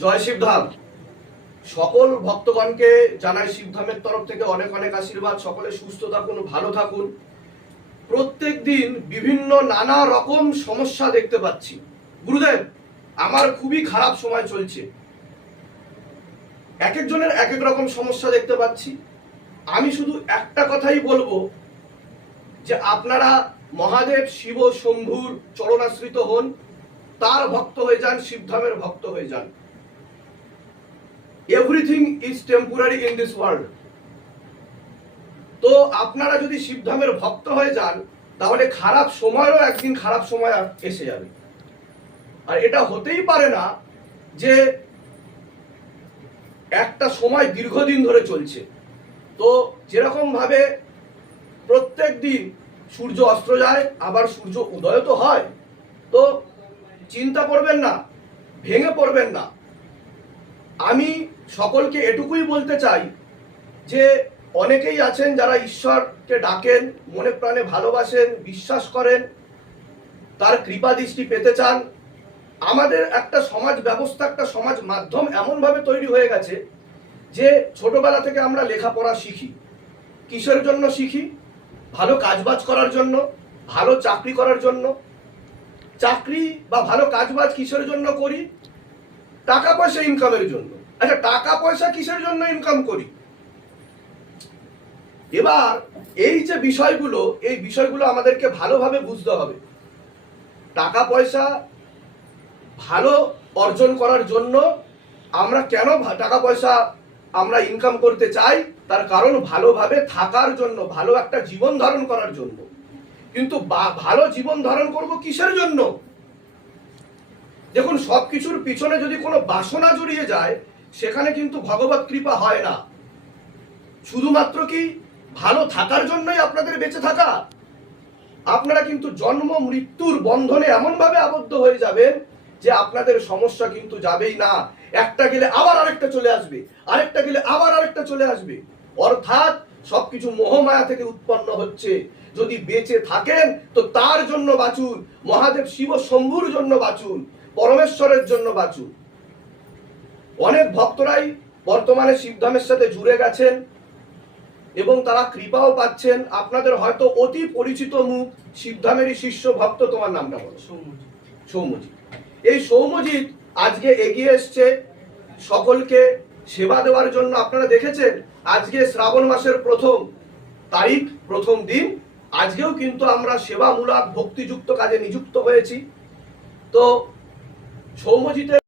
জয় শিবধাম। সকল ভক্তগণকে জানাই শিবধামের তরফ থেকে অনেক অনেক আশীর্বাদ। সকলে সুস্থ থাকুন, ভালো থাকুন। প্রত্যেক দিন বিভিন্ন নানা রকম সমস্যা দেখতে পাচ্ছি। গুরুদেব, আমার খুবই খারাপ সময় চলছে। এক একজনের এক এক রকম সমস্যা দেখতে পাচ্ছি। আমি শুধু একটা কথাই বলবো যে আপনারা মহাদেব শিব শম্ভুর চরণাশ্রিত হন, তার ভক্ত হয়ে যান, শিবধামের ভক্ত হয়ে যান। Everything is temporary in this world. তো আপনারা যদি শিবধামের ভক্ত হয়ে যান তাহলে খারাপ সময়েরও একদিন খারাপ সময় এসে যাবে। আর এটা হতেই পারে না যে একটা সময় দীর্ঘদিন ধরে চলছে। তো যেরকম ভাবে প্রত্যেক দিন সূর্য অস্ত যায়, আবার সূর্য উদয় তো হয়। তো চিন্তা করবেন না, ভেঙে পড়বেন না। আমি সকলকে এটুকুই বলতে চাই যে অনেকেই আছেন যারা ঈশ্বরকে ডাকেন, মনে প্রাণে ভালোবাসেন, বিশ্বাস করেন, তার কৃপা দৃষ্টি পেতে চান। আমাদের একটা সমাজ ব্যবস্থা, একটা সমাজ মাধ্যম এমনভাবে তৈরি হয়ে গেছে যে ছোটবেলা থেকে আমরা লেখাপড়া শিখি। কিসের জন্য শিখি? ভালো কাজবাজ করার জন্য, ভালো চাকরি করার জন্য। চাকরি বা ভালো কাজবাজ কিসের জন্য করি? টাকা পয়সা ইনকামের জন্য। আচ্ছা, টাকা পয়সা কিসের জন্য ইনকাম করি? এবার এই যে বিষয়গুলো, এই বিষয়গুলো আমাদেরকে ভালোভাবে বুঝতে হবে। টাকা পয়সা ভালো অর্জন করার জন্য আমরা কেন টাকা পয়সা আমরা ইনকাম করতে চাই? তার কারণ ভালোভাবে থাকার জন্য, ভালো একটা জীবন ধারণ করার জন্য। কিন্তু ভালো জীবন ধারণ করব কিসের জন্য? দেখুন, সবকিছুর পিছনে যদি কোনো বাসনা জড়িয়ে যায় সেখানে কিন্তু ভগবত কৃপা হয় না। শুধুমাত্র কি ভালো থাকার জন্যই আপনাদের বেঁচে থাকা? আপনারা কিন্তু জন্ম মৃত্যুর বন্ধনে এমনভাবে আবদ্ধ হয়ে যাবেন যে আপনাদের সমস্যা কিন্তু যাবেই না। একটা গেলে আবার আরেকটা চলে আসবে, আরেকটা গেলে আবার আরেকটা চলে আসবে। অর্থাৎ সবকিছু মোহমায়া থেকে উৎপন্ন হচ্ছে। যদি বেঁচে থাকেন তো তার জন্য বাঁচুন, মহাদেব শিব শম্ভুর জন্য বাঁচুন, পরমেশ্বরের জন্য বাঁচুন। অনেক ভক্তরাই বর্তমানে শিবধামের সাথে জুড়ে গেছেন এবং তারা কৃপাও পাচ্ছেন। আপনাদের হয়তো অতি পরিচিত মুখ শিবধামেরই শিষ্য ভক্ত, তোমার নামটা বলো। সৌম্যজিৎ। এই সৌম্যজিৎ আজকে এগিয়ে এসছে সকলকে সেবা দেওয়ার জন্য। আপনারা দেখেছেন আজকে শ্রাবণ মাসের প্রথম তারিখ, প্রথম দিন। আজকেও কিন্তু আমরা সেবামূলক ভক্তিযুক্ত কাজে নিযুক্ত হয়েছি। তো সৌম্যজিতের